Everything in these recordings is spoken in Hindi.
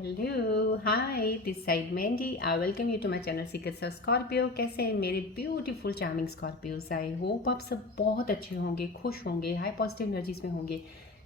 Hello hi this side Mandy I welcome you to my channel secrets of Scorpio. कैसे हैं मेरे beautiful charming Scorpios? I hope आप सब बहुत अच्छे होंगे, खुश होंगे, हाई पॉजिटिव एनर्जीज में होंगे।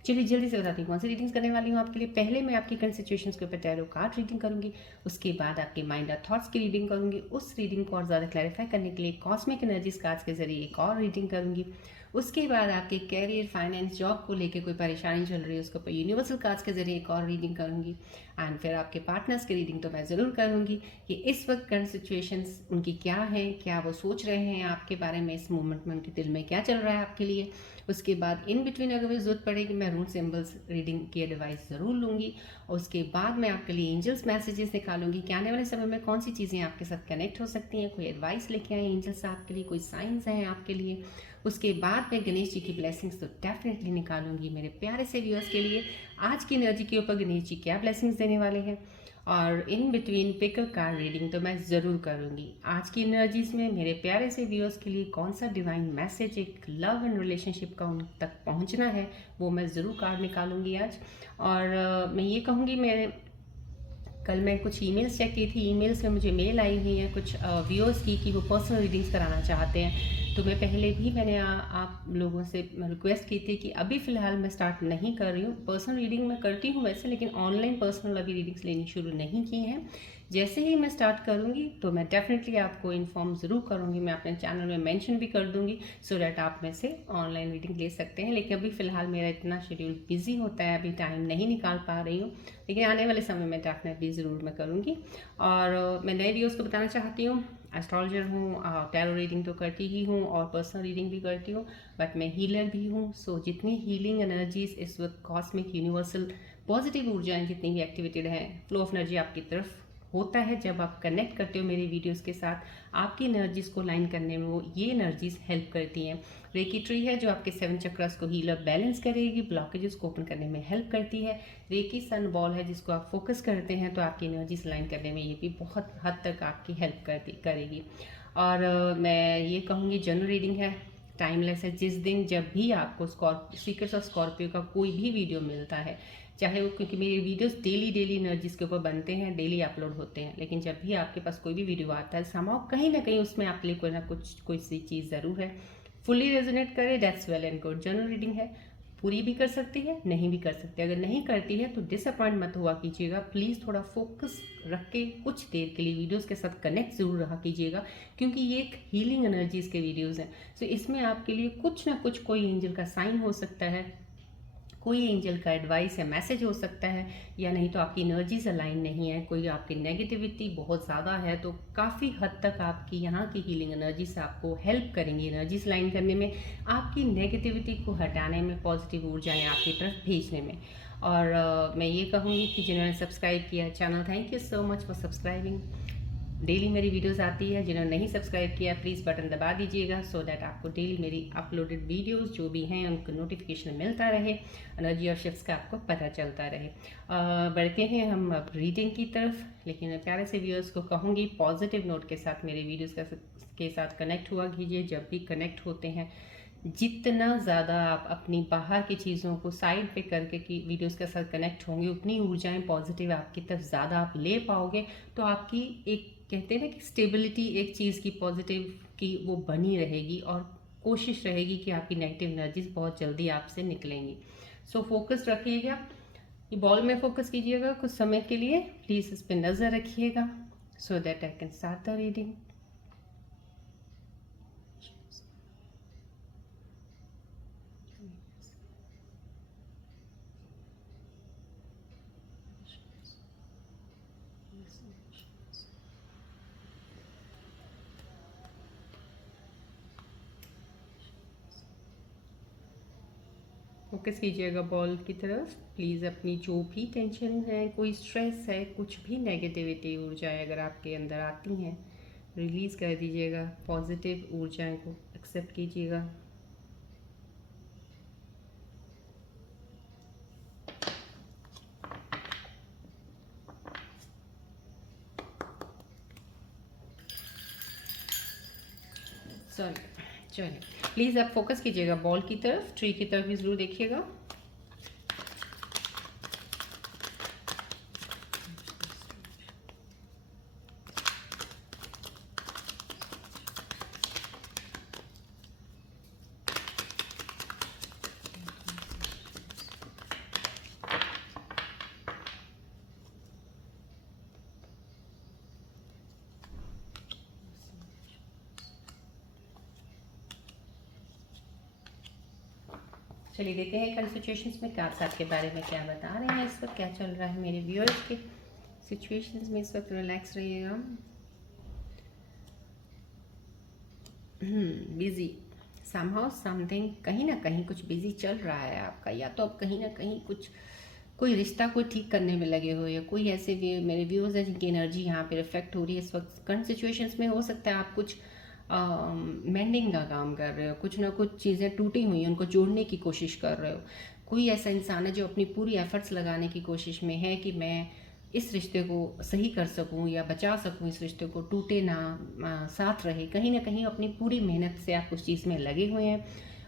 चलिए जल्दी से बताती हूँ कौन सी रीडिंग्स करने वाली हूँ आपके लिए। पहले मैं आपकी करंट सिचुएशंस के ऊपर टैरो कार्ड रीडिंग करूंगी, उसके बाद आपके माइंड और थॉट्स की रीडिंग करूंगी। उस रीडिंग को और ज़्यादा क्लैरिफाई करने के लिए कॉस्मिक एनर्जीज कार्ड्स के जरिए एक और रीडिंग करूंगी। उसके बाद आपके कैरियर, फाइनेंस, जॉब को लेकर कोई परेशानी चल रही है उसके ऊपर यूनिवर्सल कार्ड्स के जरिए एक और रीडिंग करूंगी। एंड फिर आपके पार्टनर्स की रीडिंग तो मैं ज़रूर करूंगी कि इस वक्त करंट सिचुएशंस उनकी क्या है, क्या वो सोच रहे हैं आपके बारे में, इस मोमेंट में उनके दिल में क्या चल रहा है आपके लिए। उसके बाद इन बिटवीन अगर मुझे जरूरत पड़ेगी मैं रूट सिंबल्स रीडिंग की एडवाइस ज़रूर लूँगी। और उसके बाद मैं आपके लिए एंजल्स मैसेजेस निकालूंगी कि आने वाले समय में कौन सी चीज़ें आपके साथ कनेक्ट हो सकती हैं, कोई एडवाइस लेके आए एंजल्स आपके लिए, कोई साइंस हैं आपके लिए। उसके बाद मैं गणेश जी की ब्लेसिंग्स तो डेफिनेटली निकालूंगी मेरे प्यारे से व्यूअर्स के लिए। आज की एनर्जी के ऊपर गणेश जी क्या ब्लेसिंग्स देने वाले हैं, और in between pickup card reading तो मैं ज़रूर करूँगी। आज की एनर्जीज में मेरे प्यारे से व्यूअर्स के लिए कौन सा डिवाइन मैसेज एक लव एंड रिलेशनशिप का उन तक पहुँचना है वो मैं ज़रूर कार्ड निकालूंगी आज। और मैं ये कहूँगी, मैं कल मैं कुछ ईमेल्स चेक की थी, ईमेल्स में मुझे मेल आई हुई है कुछ व्यूअर्स की कि वो पर्सनल रीडिंग्स कराना चाहते हैं। तो मैं पहले भी मैंने आप लोगों से रिक्वेस्ट की थी कि अभी फ़िलहाल मैं स्टार्ट नहीं कर रही हूँ। पर्सनल रीडिंग मैं करती हूँ वैसे, लेकिन ऑनलाइन पर्सनल अभी रीडिंग्स लेनी शुरू नहीं की हैं। जैसे ही मैं स्टार्ट करूँगी तो मैं डेफिनेटली आपको इन्फॉर्म ज़रूर करूँगी, मैं अपने चैनल में मेंशन भी कर दूँगी सो डैट आप में से ऑनलाइन रीडिंग ले सकते हैं। लेकिन अभी फ़िलहाल मेरा इतना शेड्यूल बिजी होता है, अभी टाइम नहीं निकाल पा रही हूँ, लेकिन आने वाले समय में डेफिनेटली ज़रूर मैं करूँगी। और मैं नए व्यूअर्स को बताना चाहती हूँ, एस्ट्रोलॉजर हूँ, टैरो रीडिंग तो करती ही हूँ और पर्सनल रीडिंग भी करती हूँ, बट मैं हीलर भी हूँ। सो जितनी हीलिंग एनर्जीज इस वक्त कॉस्मिक यूनिवर्सल पॉजिटिव ऊर्जाएं जितनी भी एक्टिवेटेड हैं, फ्लो ऑफ एनर्जी आपकी तरफ होता है जब आप कनेक्ट करते हो मेरे वीडियोस के साथ, आपकी एनर्जीज को लाइन करने में वो ये एनर्जीज हेल्प करती हैं। रेकी ट्री है जो आपके 7 चक्रास को हील और बैलेंस करेगी, ब्लॉकेजेस को ओपन करने में हेल्प करती है। रेकी सन बॉल है जिसको आप फोकस करते हैं तो आपकी एनर्जीज लाइन करने में ये भी बहुत हद तक आपकी हेल्प करेगी। और मैं ये कहूँगी जनरल रीडिंग है, टाइमलेस है। जिस दिन जब भी आपको सीक्रेट्स ऑफ स्कॉर्पियो का कोई भी वीडियो मिलता है, चाहे वो, क्योंकि मेरे वीडियोस डेली एनर्जीज के ऊपर बनते हैं, डेली अपलोड होते हैं, लेकिन जब भी आपके पास कोई भी वीडियो आता है समाव कहीं ना कहीं उसमें आपके लिए कोई ना कुछ कोई सी चीज़ ज़रूर है। फुली रेजोनेट करे that's well and good. General reading है, पूरी भी कर सकती है, नहीं भी कर सकती। अगर नहीं करती है तो डिसअपॉइंट मत हुआ कीजिएगा, प्लीज़ थोड़ा फोकस रख के कुछ देर के लिए वीडियोस के साथ कनेक्ट ज़रूर रहा कीजिएगा, क्योंकि ये एक हीलिंग एनर्जीज के वीडियोस हैं। सो इसमें आपके लिए कुछ ना कुछ कोई एंजल का साइन हो सकता है, कोई एंजल का एडवाइस या मैसेज हो सकता है, या नहीं तो आपकी एनर्जीज अलाइन नहीं है, कोई आपकी नेगेटिविटी बहुत ज़्यादा है, तो काफ़ी हद तक आपकी यहाँ की हीलिंग एनर्जीज आपको हेल्प करेंगी एनर्जीज लाइन करने में, आपकी नेगेटिविटी को हटाने में, पॉजिटिव ऊर्जाएं आपकी तरफ भेजने में। और मैं ये कहूँगी कि जिन्होंने सब्सक्राइब किया channel, thank you so much for subscribing. Daily मेरी वीडियोस आती है, जिन्होंने नहीं सब्सक्राइब किया प्लीज़ बटन दबा दीजिएगा सो दैट आपको डेली मेरी अपलोडेड वीडियोस जो भी हैं उनको नोटिफिकेशन मिलता रहे, एनर्जी और शिफ्ट्स का आपको पता चलता रहे। बढ़ते हैं हम अब रीडिंग की तरफ, लेकिन मैं प्यारे से व्यूअर्स को कहूँगी पॉजिटिव नोट के साथ मेरे वीडियोज़ के साथ कनेक्ट हुआ कीजिए। जब भी कनेक्ट होते हैं, जितना ज़्यादा आप अपनी बाहर की चीज़ों को साइड पे करके कि वीडियोस के साथ कनेक्ट होंगे, उतनी ऊर्जाएं पॉजिटिव आपकी तरफ ज़्यादा आप ले पाओगे। तो आपकी एक, कहते हैं ना कि स्टेबिलिटी एक चीज़ की पॉजिटिव की वो बनी रहेगी, और कोशिश रहेगी कि आपकी नेगेटिव एनर्जीज बहुत जल्दी आपसे निकलेंगी। सो फोकस रखिएगा, ये बॉल में फोकस कीजिएगा कुछ समय के लिए, प्लीज़ इस पर नज़र रखिएगा so that I can start the reading. Focus कीजिएगा बॉल की तरफ, प्लीज़ अपनी जो भी टेंशन है, कोई स्ट्रेस है, कुछ भी नेगेटिविटी ऊर्जाएं अगर आपके अंदर आती हैं, रिलीज़ कर दीजिएगा, पॉजिटिव ऊर्जाएं को एक्सेप्ट कीजिएगा। सॉरी, चलिए प्लीज़ आप फोकस कीजिएगा बॉल की तरफ, ट्री की तरफ भी ज़रूर देखिएगा। चलिए देखते हैं करंट सिचुएशंस में कार्ड्स आपके बारे में क्या बता रहे हैं, इस वक्त क्या चल रहा है मेरे व्यूअर्स के सिचुएशंस में। इस वक्त रिलैक्स रहिएगा। बिजी समहाउ समथिंग, कहीं ना कहीं कुछ बिजी चल रहा है आपका, या तो आप कहीं ना कहीं कुछ कोई रिश्ता कोई ठीक करने में लगे हो, या कोई ऐसे भी मेरे व्यूअर्स हैं जिनकी एनर्जी यहाँ पे रिफ्लेक्ट हो रही है इस वक्त करंट सिचुएशंस में। हो सकता है आप कुछ मेंडिंग का काम कर रहे हो, कुछ ना कुछ चीज़ें टूटी हुई हैं उनको जोड़ने की कोशिश कर रहे हो। कोई ऐसा इंसान है जो अपनी पूरी एफर्ट्स लगाने की कोशिश में है कि मैं इस रिश्ते को सही कर सकूं या बचा सकूं, इस रिश्ते को टूटे ना, साथ रहे। कहीं ना कहीं अपनी पूरी मेहनत से आप उस चीज़ में लगे हुए हैं,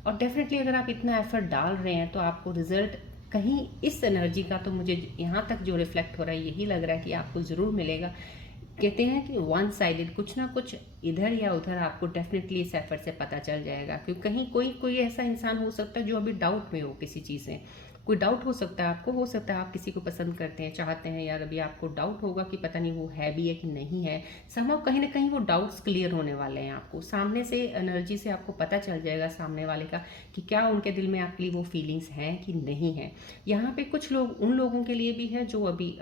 और डेफिनेटली अगर आप इतना एफर्ट डाल रहे हैं तो आपको रिजल्ट कहीं इस एनर्जी का तो मुझे यहाँ तक जो रिफ्लेक्ट हो रहा है यही लग रहा है कि आपको ज़रूर मिलेगा। कहते हैं कि वन साइडेड, कुछ ना कुछ इधर या उधर आपको डेफिनेटली इस एफर्ट से पता चल जाएगा। क्योंकि कहीं कोई कोई ऐसा इंसान हो सकता है जो अभी डाउट में हो किसी चीज़ में, कोई डाउट हो सकता है आपको, हो सकता है आप किसी को पसंद करते हैं, चाहते हैं यार, अभी आपको डाउट होगा कि पता नहीं वो है भी है कि नहीं है। समहाउ कहीं ना कहीं वो डाउट्स क्लियर होने वाले हैं। आपको सामने से एनर्जी से आपको पता चल जाएगा सामने वाले का कि क्या उनके दिल में आपके लिए वो फीलिंग्स हैं कि नहीं है। यहाँ पे कुछ लोग उन लोगों के लिए भी है जो अभी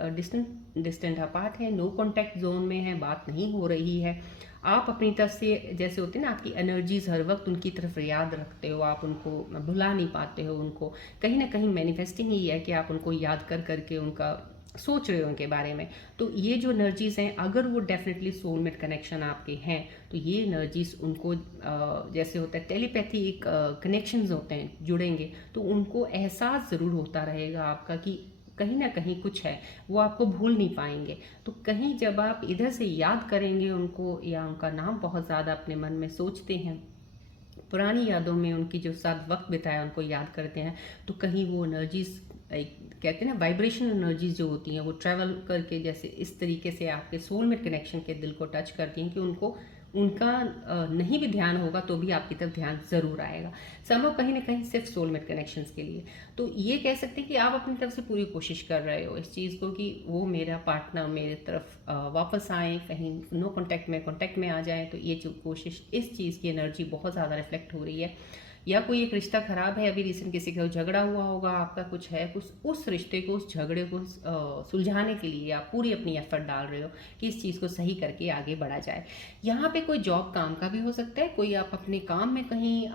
डिस्टेंट अपार्ट है, नो कॉन्टैक्ट जोन में है, बात नहीं हो रही है। आप अपनी तरफ से जैसे होते हैं ना, आपकी एनर्जीज हर वक्त उनकी तरफ याद रखते हो, आप उनको भुला नहीं पाते हो। उनको कहीं ना कहीं मैनिफेस्टिंग ही है कि आप उनको याद कर करके उनका सोच रहे हो उनके बारे में। तो ये जो एनर्जीज हैं, अगर वो डेफिनेटली सोलमेट कनेक्शन आपके हैं तो ये एनर्जीज उनको जैसे होता है टेलीपैथी कनेक्शंस होते हैं, जुड़ेंगे तो उनको एहसास ज़रूर होता रहेगा आपका कि कहीं ना कहीं कुछ है, वो आपको भूल नहीं पाएंगे। तो कहीं जब आप इधर से याद करेंगे उनको, या उनका नाम बहुत ज़्यादा अपने मन में सोचते हैं, पुरानी यादों में उनकी जो साथ वक्त बिताया उनको याद करते हैं, तो कहीं वो एनर्जीज, कहते हैं ना वाइब्रेशन एनर्जीज जो होती हैं, वो ट्रैवल करके जैसे इस तरीके से आपके सोलमेट कनेक्शन के दिल को टच करती हैं कि उनको उनका नहीं भी ध्यान होगा तो भी आपकी तरफ ध्यान ज़रूर आएगा। समझो कहीं ना कहीं सिर्फ सोलमेट कनेक्शंस के लिए। तो ये कह सकते हैं कि आप अपनी तरफ से पूरी कोशिश कर रहे हो इस चीज़ को कि वो मेरा पार्टनर मेरे तरफ वापस आए, कहीं नो कॉन्टैक्ट में आ जाए। तो ये जो कोशिश, इस चीज़ की एनर्जी बहुत ज़्यादा रिफ्लेक्ट हो रही है। या कोई एक रिश्ता खराब है, अभी रिसेंट किसी का झगड़ा हुआ होगा, आपका कुछ है, कुछ उस रिश्ते को, उस झगड़े को सुलझाने के लिए आप पूरी अपनी एफर्ट डाल रहे हो कि इस चीज़ को सही करके आगे बढ़ा जाए। यहाँ पे कोई जॉब काम का भी हो सकता है, कोई आप अपने काम में कहीं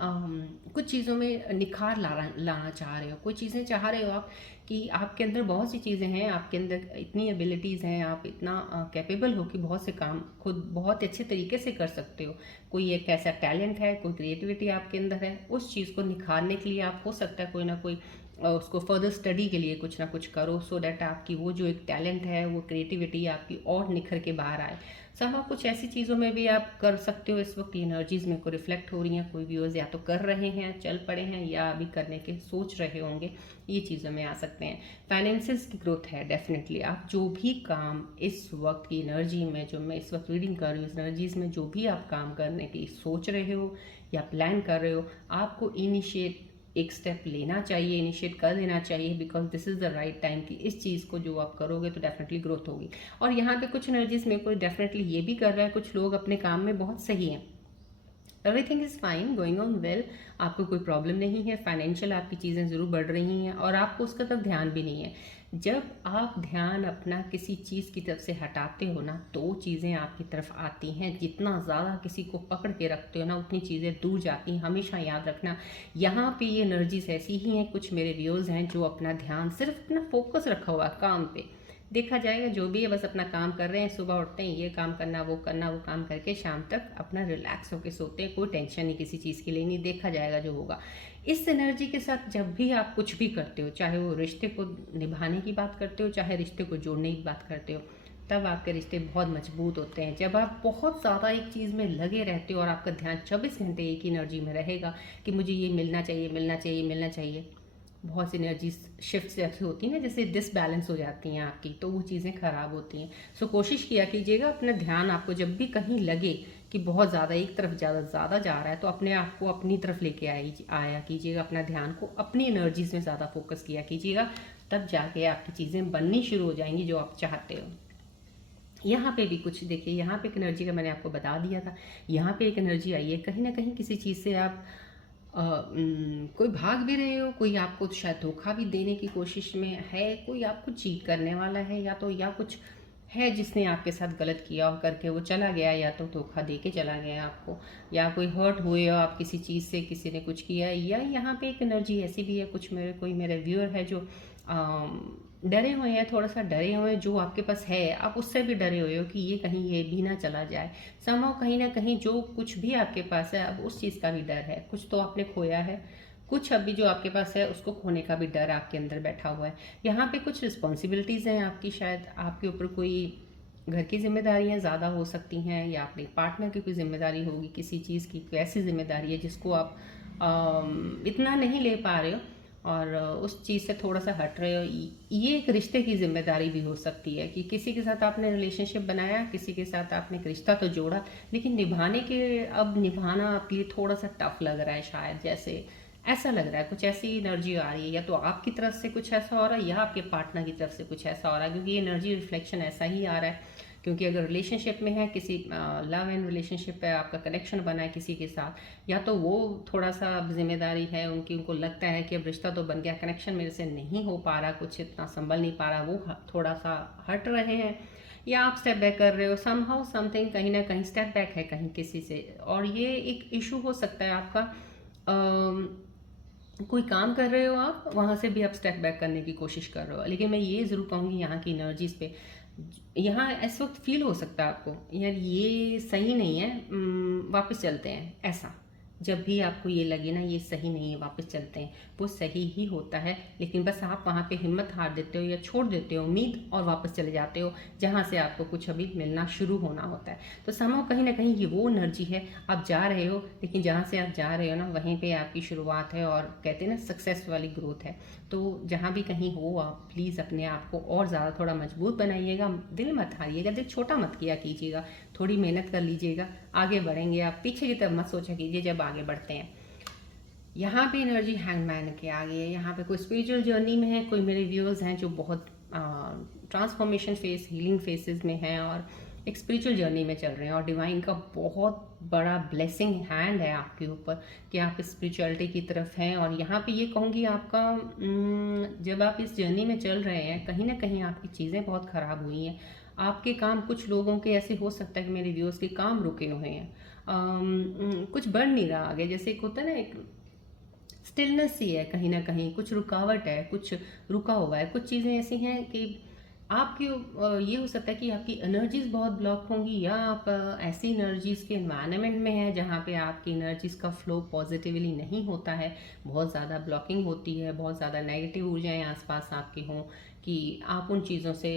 कुछ चीज़ों में निखार लाना चाह रहे हो, कोई चीज़ें चाह रहे हो आप कि आपके अंदर बहुत सी चीज़ें हैं, आपके अंदर इतनी एबिलिटीज़ हैं, आप इतना कैपेबल हो कि बहुत से काम खुद बहुत अच्छे तरीके से कर सकते हो। कोई एक ऐसा टैलेंट है, कोई क्रिएटिविटी आपके अंदर है, उस चीज़ को निखारने के लिए आप हो सकता है कोई ना कोई उसको फर्दर स्टडी के लिए कुछ ना कुछ करो, सो डैट आपकी वो जो एक टैलेंट है, वो क्रिएटिविटी आपकी और निखर के बाहर आए। सब कुछ ऐसी चीज़ों में भी आप कर सकते हो। इस वक्त एनर्जीज में को रिफ्लेक्ट हो रही हैं, कोई व्यूअर्स या तो कर रहे हैं, चल पड़े हैं, या अभी करने के सोच रहे होंगे, ये चीज़ों में आ सकते हैं। फाइनेंसेस की ग्रोथ है डेफिनेटली। आप जो भी काम इस वक्त की एनर्जी में, जो मैं इस वक्त रीडिंग कर रही हूँ, इस एनर्जीज में जो भी आप काम करने की सोच रहे हो या प्लान कर रहे हो, आपको इनिशिएट एक स्टेप लेना चाहिए, इनिशिएट कर लेना चाहिए, because this is the right time कि इस चीज़ को जो आप करोगे तो डेफिनेटली ग्रोथ होगी। और यहाँ पे कुछ एनर्जीज मेरे को डेफिनेटली ये भी कर रहा है, कुछ लोग अपने काम में बहुत सही हैं, everything is fine, going on well, आपको कोई प्रॉब्लम नहीं है, फाइनेंशियल आपकी चीज़ें ज़रूर बढ़ रही हैं और आपको उसका तरफ ध्यान भी नहीं है। जब आप ध्यान अपना किसी चीज़ की तरफ से हटाते हो ना, तो चीज़ें आपकी तरफ आती हैं। जितना ज़्यादा किसी को पकड़ के रखते हो ना, उतनी चीज़ें दूर जाती हैं। हमेशा याद रखना, यहाँ पे ये एनर्जीज ऐसी ही हैं, कुछ मेरे व्यूअर्स हैं जो अपना ध्यान सिर्फ अपना फोकस रखा हुआ है काम पे। देखा जाएगा जो भी है, बस अपना काम कर रहे हैं, सुबह उठते हैं ये काम करना, वो करना, वो काम करके शाम तक अपना रिलैक्स होकर सोते हैं, कोई टेंशन नहीं किसी चीज़ के लिए, नहीं, देखा जाएगा जो होगा। इस एनर्जी के साथ जब भी आप कुछ भी करते हो, चाहे वो रिश्ते को निभाने की बात करते हो, चाहे रिश्ते को जोड़ने की बात करते हो, तब आपके रिश्ते बहुत मजबूत होते हैं। जब आप बहुत ज़्यादा एक चीज़ में लगे रहते हो और आपका ध्यान 24 घंटे एक ही एनर्जी में रहेगा कि मुझे ये मिलना चाहिए, मिलना चाहिए, मिलना चाहिए, बहुत सी एनर्जी शिफ्ट ऐसी होती हैं ना, जैसे डिसबैलेंस हो जाती हैं आपकी, तो वो चीज़ें ख़राब होती हैं। सो कोशिश किया कीजिएगा, अपना ध्यान आपको जब भी कहीं लगे कि बहुत ज़्यादा एक तरफ ज़्यादा जा रहा है, तो अपने आप को अपनी तरफ लेके आया कीजिएगा, अपना ध्यान को अपनी एनर्जीज में ज़्यादा फोकस किया कीजिएगा, तब जाके आपकी चीज़ें बननी शुरू हो जाएंगी जो आप चाहते हो। यहाँ पे भी कुछ देखिए, यहाँ पे एक एनर्जी का मैंने आपको बता दिया था, यहाँ पे एक एनर्जी आई है, कहीं ना कहीं किसी चीज़ से आप कोई भाग भी रहे हो, कोई आपको शायद धोखा भी देने की कोशिश में है, कोई आपको चीट करने वाला है, या कुछ है जिसने आपके साथ गलत किया और करके वो चला गया, या तो धोखा दे के चला गया आपको, या कोई हर्ट हुए हो आप किसी चीज़ से, किसी ने कुछ किया, या यहाँ पे एक एनर्जी ऐसी भी है, कुछ मेरे व्यूअर है जो डरे हुए हैं, थोड़ा सा डरे हुए हैं, जो आपके पास है आप उससे भी डरे हुए हो कि ये कहीं ये भी ना चला जाए। समहाउ कहीं ना कहीं जो कुछ भी आपके पास है अब उस चीज़ का भी डर है, कुछ तो आपने खोया है, कुछ अभी जो आपके पास है उसको खोने का भी डर आपके अंदर बैठा हुआ है। यहाँ पे कुछ रिस्पॉन्सिबिलिटीज़ हैं आपकी, शायद आपके ऊपर कोई घर की जिम्मेदारियाँ ज़्यादा हो सकती हैं, या अपने पार्टनर की कोई जिम्मेदारी होगी, किसी चीज़ की कोई ऐसी जिम्मेदारी है जिसको आप इतना नहीं ले पा रहे हो और उस चीज़ से थोड़ा सा हट रहे हो। ये एक रिश्ते की जिम्मेदारी भी हो सकती है कि किसी के साथ आपने रिलेशनशिप बनाया, किसी के साथ आपने एक रिश्ता तो जोड़ा, लेकिन अब निभाना आपके लिए थोड़ा सा टफ लग रहा है, शायद जैसे ऐसा लग रहा है, कुछ ऐसी एनर्जी आ रही है, या तो आपकी तरफ से कुछ ऐसा हो रहा है या आपके पार्टनर की तरफ से कुछ ऐसा हो रहा है, क्योंकि ये एनर्जी रिफ्लेक्शन ऐसा ही आ रहा है। क्योंकि अगर रिलेशनशिप में है, किसी लव एंड रिलेशनशिप है, आपका कनेक्शन बना है किसी के साथ, या तो वो थोड़ा सा अब जिम्मेदारी है उनकी, उनको लगता है कि अब रिश्ता तो बन गया, कनेक्शन मेरे से नहीं हो पा रहा, कुछ इतना संभल नहीं पा रहा, वो थोड़ा सा हट रहे हैं, या आप स्टेप बैक कर रहे हो, समहाउ समथिंग कहीं ना कहीं स्टेप बैक है कहीं किसी से। और ये एक इशू हो सकता है आपका, कोई काम कर रहे हो आप, वहाँ से भी आप स्टेप बैक करने की कोशिश कर रहे हो, लेकिन मैं ये ज़रूर कहूँगी यहाँ की एनर्जीज पे, यहाँ इस वक्त फील हो सकता है आपको यार ये सही नहीं है, वापस चलते हैं, ऐसा जब भी आपको ये लगे ना ये सही नहीं है वापस चलते हैं, वो सही ही होता है, लेकिन बस आप वहाँ पे हिम्मत हार देते हो या छोड़ देते हो उम्मीद और वापस चले जाते हो जहाँ से आपको कुछ अभी मिलना शुरू होना होता है। तो समहाउ कहीं ना कहीं ये वो एनर्जी है, आप जा रहे हो, लेकिन जहाँ से आप जा रहे हो ना वहीं पे आपकी शुरुआत है, और कहते हैं ना सक्सेस वाली ग्रोथ है। तो जहाँ भी कहीं हो आप प्लीज़ अपने आप को और ज़्यादा थोड़ा मजबूत बनाइएगा, दिल मत हारिएगा, दिल छोटा मत किया कीजिएगा, थोड़ी मेहनत कर लीजिएगा, आगे बढ़ेंगे आप, पीछे की तरफ मत सोचा कीजिए जब आगे बढ़ते हैं। यहाँ पे एनर्जी हैंगमैन के आगे है, यहाँ पे कोई स्पिरिचुअल जर्नी में है, कोई मेरे व्यूअर्स हैं जो बहुत ट्रांसफॉर्मेशन फेस, हीलिंग फेसेस में हैं और एक स्पिरिचुअल जर्नी में चल रहे हैं, और डिवाइन का बहुत बड़ा ब्लेसिंग हैंड है आपके ऊपर कि आप स्पिरिचुअलिटी की तरफ हैं। और यहाँ पे ये कहूँगी आपका जब आप इस जर्नी में चल रहे हैं कहीं ना कहीं आपकी चीज़ें बहुत ख़राब हुई हैं, आपके काम, कुछ लोगों के ऐसे हो सकता है कि मेरे व्यूअर्स के काम रुके हुए हैं, कुछ बढ़ नहीं रहा आगे, जैसे एक होता है ना, एक स्टिलनेस ही है, कहीं ना कहीं कुछ रुकावट है, कुछ रुका हुआ है, कुछ चीज़ें ऐसी हैं कि आपकी ये हो सकता है कि आपकी एनर्जीज बहुत ब्लॉक होंगी, या आप ऐसी एनर्जीज के एनवायरनमेंट में हैं जहाँ पे आपकी एनर्जीज का फ्लो पॉजिटिवली नहीं होता है, बहुत ज़्यादा ब्लॉकिंग होती है, बहुत ज़्यादा नेगेटिव ऊर्जाएं आसपास आपकी हों कि आप उन चीज़ों से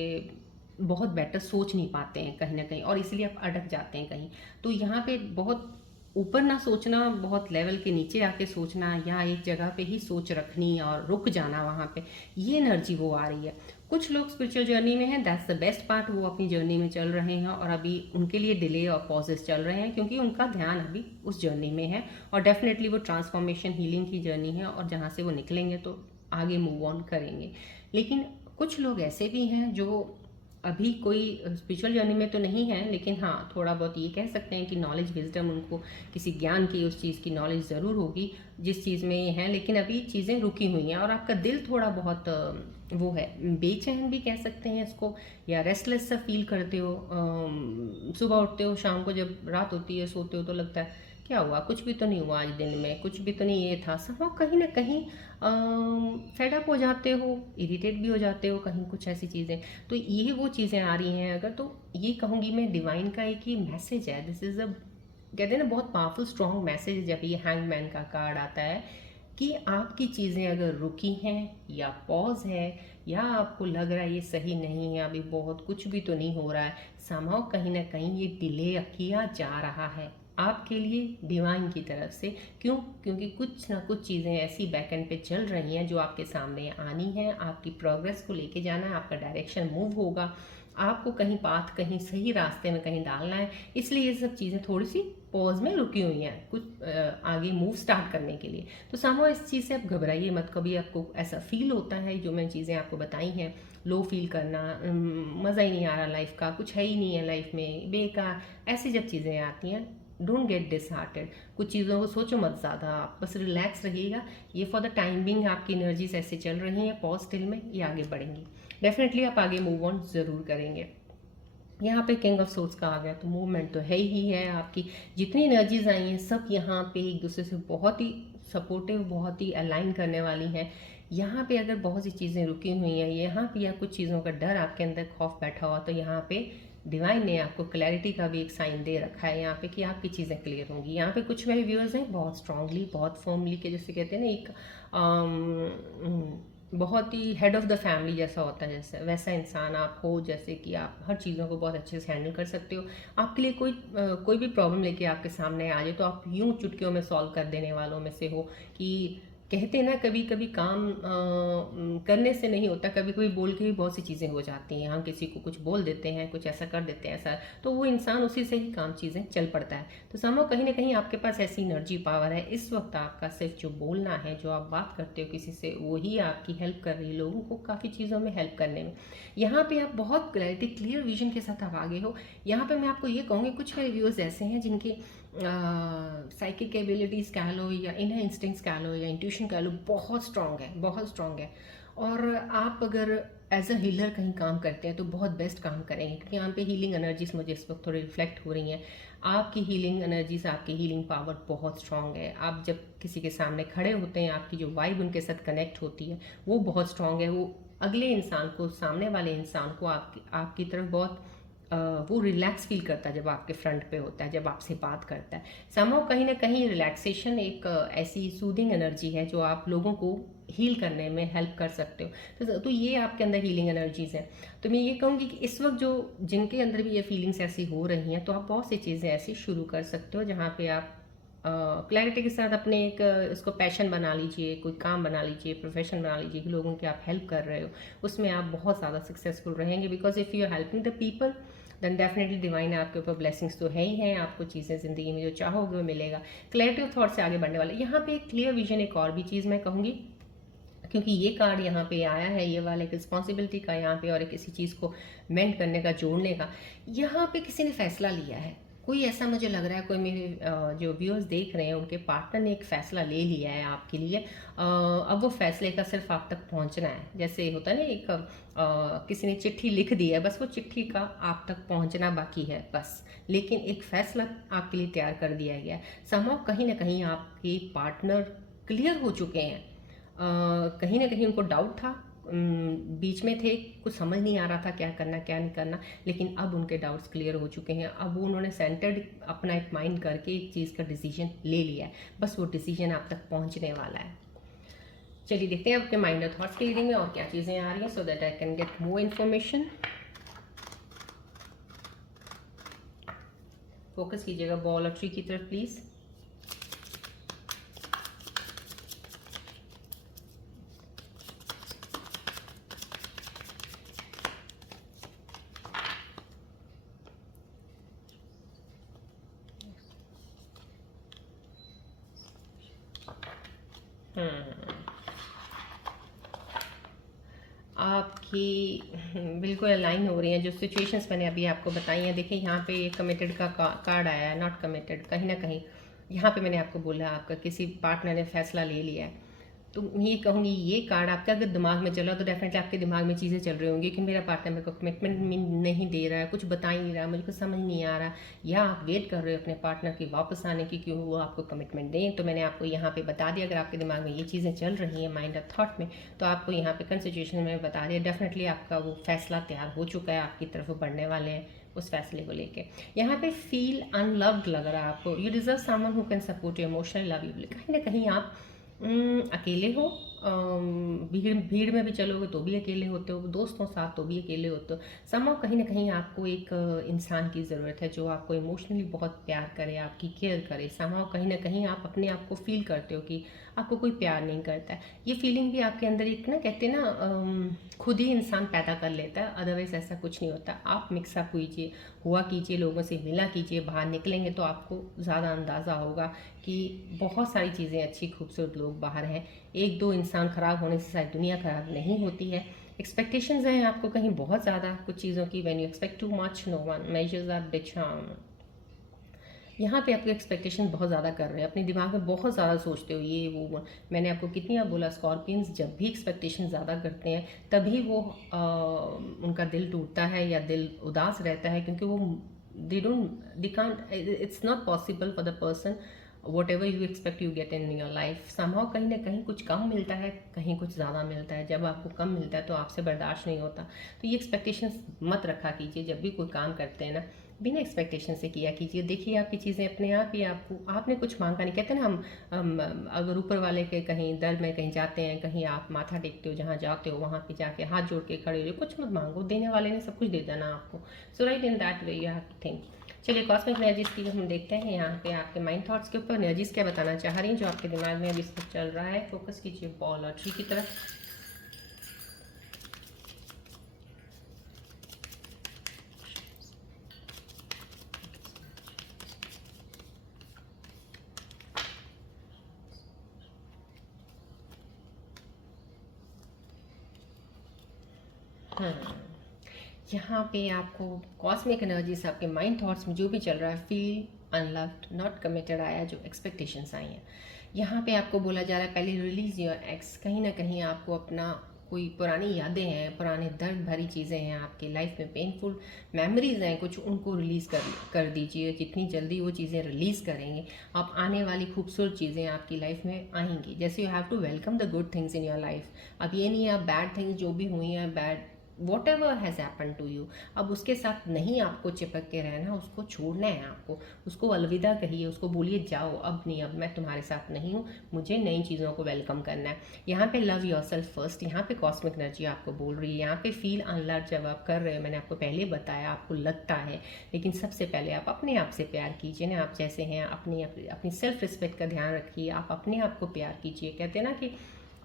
बहुत बेटर सोच नहीं पाते हैं कहीं ना कहीं, और इसलिए आप अटक जाते हैं कहीं। तो यहाँ पे बहुत ऊपर ना सोचना, बहुत लेवल के नीचे आके सोचना, या एक जगह पे ही सोच रखनी और रुक जाना वहाँ पे, ये एनर्जी वो आ रही है। कुछ लोग स्पिरिचुअल जर्नी में हैं, दैट्स द बेस्ट पार्ट, वो अपनी जर्नी में चल रहे हैं और अभी उनके लिए डिले और पॉजेस चल रहे हैं क्योंकि उनका ध्यान अभी उस जर्नी में है, और डेफिनेटली वो ट्रांसफॉर्मेशन हीलिंग की जर्नी है, और जहाँ से वो निकलेंगे तो आगे मूव ऑन करेंगे। लेकिन कुछ लोग ऐसे भी हैं जो अभी कोई स्पिरिचुअल जर्नी में तो नहीं है, लेकिन हाँ थोड़ा बहुत ये कह सकते हैं कि नॉलेज, विजडम, उनको किसी ज्ञान की, उस चीज़ की नॉलेज ज़रूर होगी जिस चीज़ में ये है, लेकिन अभी चीज़ें रुकी हुई हैं और आपका दिल थोड़ा बहुत वो है, बेचैन भी कह सकते हैं इसको, या रेस्टलेस सा फील करते हो, सुबह उठते हो, शाम को जब रात होती है सोते हो तो लगता है क्या हुआ, कुछ भी तो नहीं हुआ आज दिन में, कुछ भी तो नहीं ये था, सब कहीं ना कहीं फेडअप हो जाते हो, इरिटेट भी हो जाते हो कहीं, कुछ ऐसी चीज़ें। तो ये वो चीज़ें आ रही हैं अगर, तो ये कहूँगी मैं डिवाइन का एक ही मैसेज है, दिस इज़ अ, कहते हैं ना बहुत पावरफुल स्ट्रॉन्ग मैसेज जब ये हैंगमैन का कार्ड आता है कि आपकी चीज़ें अगर रुकी हैं या पॉज है, या आपको लग रहा है ये सही नहीं है, अभी बहुत कुछ भी तो नहीं हो रहा है, समहाउ कहीं ना कहीं ये डिले किया जा रहा है आपके लिए डिवाइन की तरफ से। क्यों? क्योंकि कुछ ना कुछ चीज़ें ऐसी बैक एंड पे चल रही हैं जो आपके सामने आनी है, आपकी प्रोग्रेस को लेके जाना है, आपका डायरेक्शन मूव होगा, आपको कहीं पाथ, कहीं सही रास्ते में कहीं डालना है, इसलिए ये सब चीज़ें थोड़ी सी पॉज में रुकी हुई हैं कुछ आगे मूव स्टार्ट करने के लिए। तो समहाउ इस चीज़ से आप घबराइए मत, कभी आपको ऐसा फील होता है जो मैं चीज़ें आपको बताई हैं, लो फील करना, मज़ा ही नहीं आ रहा लाइफ का, कुछ है ही नहीं है लाइफ में, बेकार, ऐसी जब चीज़ें आती हैं डोंट गेट डिसहार्टेड, कुछ चीज़ों को सोचो मत ज़्यादा, आप बस रिलैक्स रहिएगा। ये फॉर द टाइम बिंग आपकी एनर्जीज ऐसे चल रही हैं पॉज स्टिल में, ये आगे बढ़ेंगी। डेफिनेटली आप आगे मूव ऑन ज़रूर करेंगे। यहाँ पे किंग ऑफ सोर्स का आ गया तो मूवमेंट तो है ही है आपकी। जितनी एनर्जीज आई हैं सब यहाँ पे एक दूसरे से बहुत ही सपोर्टिव, बहुत ही अलाइन करने वाली हैं। यहाँ पे अगर बहुत सी चीज़ें रुकी हुई हैं यहाँ पे, या कुछ चीज़ों का डर आपके अंदर खौफ बैठा हुआ, तो यहाँ पे डिवाइन ने आपको क्लैरिटी का भी एक साइन दे रखा है यहाँ पे कि आपकी चीज़ें क्लियर होंगी। यहाँ पे कुछ मेरे व्यूअर्स हैं बहुत स्ट्रांगली, बहुत फर्मली के जैसे कहते हैं ना एक बहुत ही हेड ऑफ़ द फैमिली जैसा होता है, जैसे वैसा इंसान आप हो, जैसे कि आप हर चीज़ों को बहुत अच्छे से हैंडल कर सकते हो। आपके लिए कोई भी प्रॉब्लम लेके आपके सामने आ जाए तो आप यूं चुटकियों में सॉल्व कर देने वालों में से हो। कि कहते हैं ना कभी कभी काम करने से नहीं होता, कभी कभी बोल के भी बहुत सी चीज़ें हो जाती हैं। हम किसी को कुछ बोल देते हैं, कुछ ऐसा कर देते हैं ऐसा, तो वो इंसान उसी से ही काम चीज़ें चल पड़ता है। तो समझो कहीं ना कहीं आपके पास ऐसी एनर्जी पावर है इस वक्त, आपका सिर्फ जो बोलना है, जो आप बात करते हो किसी से, वही आपकी हेल्प कर रही है लोगों को काफ़ी चीज़ों में हेल्प करने में। यहाँ पे आप बहुत क्लैरिटी, क्लियर विजन के साथ आप आगे हो। यहाँ पे मैं आपको ये कहूँगी कुछ व्यूअर्स ऐसे हैं जिनके साइकिक एबिलिटीज़ कह लो या इनर इंस्टिंक्ट्स कह लो या इंट्यूशन कह लो बहुत स्ट्रांग है, बहुत स्ट्रांग है। और आप अगर एज अ हीलर कहीं काम करते हैं तो बहुत बेस्ट काम करेंगे, क्योंकि यहाँ पे हीलिंग एनर्जीज मुझे इस वक्त थोड़ी रिफ्लेक्ट हो रही हैं। आपकी हीलिंग एनर्जीज, आपकी हीलिंग पावर बहुत स्ट्रांग है। आप जब किसी के सामने खड़े होते हैं, आपकी जो वाइब उनके साथ कनेक्ट होती है वो बहुत स्ट्रांग है। वो अगले इंसान को, सामने वाले इंसान को आपकी तरफ बहुत वो रिलैक्स फील करता है जब आपके फ्रंट पे होता है, जब आपसे बात करता है। समहाउ कहीं ना कहीं रिलैक्सेशन एक ऐसी सूदिंग एनर्जी है जो आप लोगों को हील करने में हेल्प कर सकते हो। तो ये आपके अंदर हीलिंग एनर्जीज हैं। तो मैं ये कहूँगी कि इस वक्त जो जिनके अंदर भी ये फीलिंग्स ऐसी हो रही हैं, तो आप बहुत सी चीज़ें ऐसी शुरू कर सकते हो जहाँ पे आप क्लैरिटी के साथ अपने एक इसको पैशन बना लीजिए, कोई काम बना लीजिए, प्रोफेशन बना लीजिए कि लोगों की आप हेल्प कर रहे हो, उसमें आप बहुत ज़्यादा सक्सेसफुल रहेंगे। Because if you are helping the people then definitely divine आपके ऊपर ब्लेसिंग्स तो है ही हैं। आपको चीज़ें ज़िंदगी में जो चाहोगे वो मिलेगा। क्लैरिटी ऑफ थॉट से आगे बढ़ने वाले यहाँ पे एक क्लियर विजन, एक और भी चीज़ मैं कहूँगी, क्योंकि ये कार्ड यहाँ पे आया है, ये वाला एक रिस्पॉन्सिबिलिटी का यहाँ पे और किसी चीज़ को मेंट करने का, जोड़ने का। यहाँ पे किसी ने फैसला लिया है, कोई ऐसा मुझे लग रहा है, कोई मेरे जो व्यूअर्स देख रहे हैं उनके पार्टनर ने एक फ़ैसला ले लिया है आपके लिए। अब वो फैसले का सिर्फ आप तक पहुंचना है। जैसे होता है ना एक किसी ने चिट्ठी लिख दी है, बस वो चिट्ठी का आप तक पहुंचना बाकी है बस। लेकिन एक फ़ैसला आपके लिए तैयार कर दिया गया है। समहाउ कहीं ना कहीं आपके पार्टनर क्लियर हो चुके हैं। कहीं ना कहीं उनको डाउट था, बीच में थे, कुछ समझ नहीं आ रहा था क्या करना क्या नहीं करना, लेकिन अब उनके डाउट्स क्लियर हो चुके हैं। अब वो उन्होंने सेंटर्ड अपना एक माइंड करके एक चीज़ का डिसीजन ले लिया है, बस वो डिसीजन आप तक पहुंचने वाला है। चलिए देखते हैं आपके माइंड और थॉट्स की रीडिंग में और क्या चीज़ें आ रही हैं, so that I can get more information. Focus कीजिएगा बॉल और ट्री की तरफ प्लीज़। आपकी बिल्कुल अलाइन हो रही हैं जो सिचुएशंस मैंने अभी आपको बताई हैं। देखिए यहाँ पे कमिटेड का कार्ड आया है, नॉट कमिटेड। कहीं ना कहीं यहाँ पे मैंने आपको बोला आपका किसी पार्टनर ने फैसला ले लिया है। तो मैं ये कहूँगी ये कार्ड आपके अगर दिमाग में चला तो डेफिनेटली आपके दिमाग में चीज़ें चल रही होंगी कि मेरा पार्टनर मेरे को कमिटमेंट नहीं दे रहा है, कुछ बता ही नहीं रहा, मुझे कुछ समझ नहीं आ रहा, या आप वेट कर रहे हो अपने पार्टनर की वापस आने की कि वो आपको कमिटमेंट दें। तो मैंने आपको यहाँ पे बता दिया, अगर आपके दिमाग में ये चीज़ें चल रही हैं माइंड और थॉट में, तो आपको यहाँ पे कंसिचुएशन सिचुएशन में बता दिया डेफिनेटली आपका वो फैसला तैयार हो चुका है, आपकी तरफ वो बढ़ने वाले हैं उस फैसले को लेके। यहाँ पे फील अनलव्ड लग रहा है आपको, you deserve someone who can support you emotionally, love you. कहीं ना कहीं आप अकेले हो, भीड़ भीड़ में भी चलोगे तो भी अकेले होते हो, दोस्तों साथ तो भी अकेले होते हो। समहाउ कहीं ना कहीं आपको एक इंसान की ज़रूरत है जो आपको इमोशनली बहुत प्यार करे, आपकी केयर करे। समहाउ कहीं ना कहीं आप अपने आप को फील करते हो कि आपको कोई प्यार नहीं करता है। ये फीलिंग भी आपके अंदर एक ना कहते हैं ना खुद ही इंसान पैदा कर लेता है, अदरवाइज ऐसा कुछ नहीं होता। आप मिक्सअप हुआ कीजिए, लोगों से मिला कीजिए, बाहर निकलेंगे तो आपको ज़्यादा अंदाज़ा होगा कि बहुत सारी चीज़ें अच्छी खूबसूरत लोग बाहर हैं। एक दो इंसान ख़राब होने से सारी दुनिया ख़राब नहीं होती है। एक्सपेक्टेशंस हैं आपको कहीं बहुत ज़्यादा कुछ चीज़ों की, when you expect too much no one measures are bitch. यहाँ पे आपके एक्सपेक्टेशन बहुत ज़्यादा कर रहे हैं, अपने दिमाग में बहुत ज़्यादा सोचते हो ये वो। मैंने आपको कितनी बार बोला, स्कॉर्पियंस जब भी एक्सपेक्टेशन ज़्यादा करते हैं तभी वो उनका दिल टूटता है या दिल उदास रहता है, क्योंकि वो they can't, it's not possible for the person what ever you expect you get in your life. Somehow कहीं ना कहीं कुछ कम मिलता है, कहीं कुछ ज़्यादा मिलता है। जब आपको कम मिलता है तो आपसे बर्दाश्त नहीं होता। तो ये एक्सपेक्टेशंस मत रखा कीजिए जब भी कोई काम करते हैं ना, बिना एक्सपेक्टेशन से किया कीजिए। देखिए आपकी चीज़ें अपने आप ही आपको, आपने कुछ मांगा नहीं। कहते हैं ना हम अगर ऊपर वाले के कहीं दर में कहीं जाते हैं, कहीं आप माथा टेकते हो, जहाँ जाते हो वहाँ पे जाके हाथ जोड़ के खड़े हो, कुछ मत मांगो, देने वाले ने सब कुछ दे देना आपको। So right, in that way you have to think. चलिए कॉस्मिक एनर्जीज की हम देखते हैं। यहाँ पे आपके माइंड थॉट्स के ऊपर एनर्जीज क्या बताना चाह रही हैं जो आपके दिमाग में अभी इस वक्त चल रहा है। फोकस कीजिए बॉल और ट्री की तरफ। हाँ, यहाँ पे आपको कॉस्मिक एनर्जी से आपके माइंड थॉट्स में जो भी चल रहा है, फील अनलव्ड नॉट कमिटेड आया, जो एक्सपेक्टेशंस आई हैं। यहाँ पे आपको बोला जा रहा है पहले रिलीज योर एक्स। कहीं ना कहीं आपको अपना कोई पुरानी यादें हैं, पुराने दर्द भरी चीज़ें हैं आपकी लाइफ में, पेनफुल मेमोरीज हैं कुछ, उनको रिलीज़ कर दीजिए। जितनी जल्दी वो चीज़ें रिलीज़ करेंगे, आप आने वाली खूबसूरत चीज़ें आपकी लाइफ में आएंगी। जैसे you have to welcome the good things in your life. अब ये नहीं है आप बैड थिंग्स जो भी हुई हैं, bad whatever has happen to you, अब उसके साथ नहीं आपको चिपक के रहना, उसको छोड़ना है आपको। उसको अलविदा कहिए, उसको बोलिए जाओ, अब नहीं, अब मैं तुम्हारे साथ नहीं हूँ, मुझे नई चीज़ों को वेलकम करना है। यहाँ पे लव योर सेल्फ फर्स्ट, यहाँ पे कॉस्मिक एनर्जी आपको बोल रही है। यहाँ पे फील अनलव्ड जब आप कर रहे हो, मैंने आपको पहले बताया आपको लगता है, लेकिन सबसे पहले आप अपने आप से प्यार कीजिए ना। आप जैसे हैं, अपनी सेल्फ रिस्पेक्ट का ध्यान रखिए, आप अपने आप को प्यार कीजिए। कहते हैं ना कि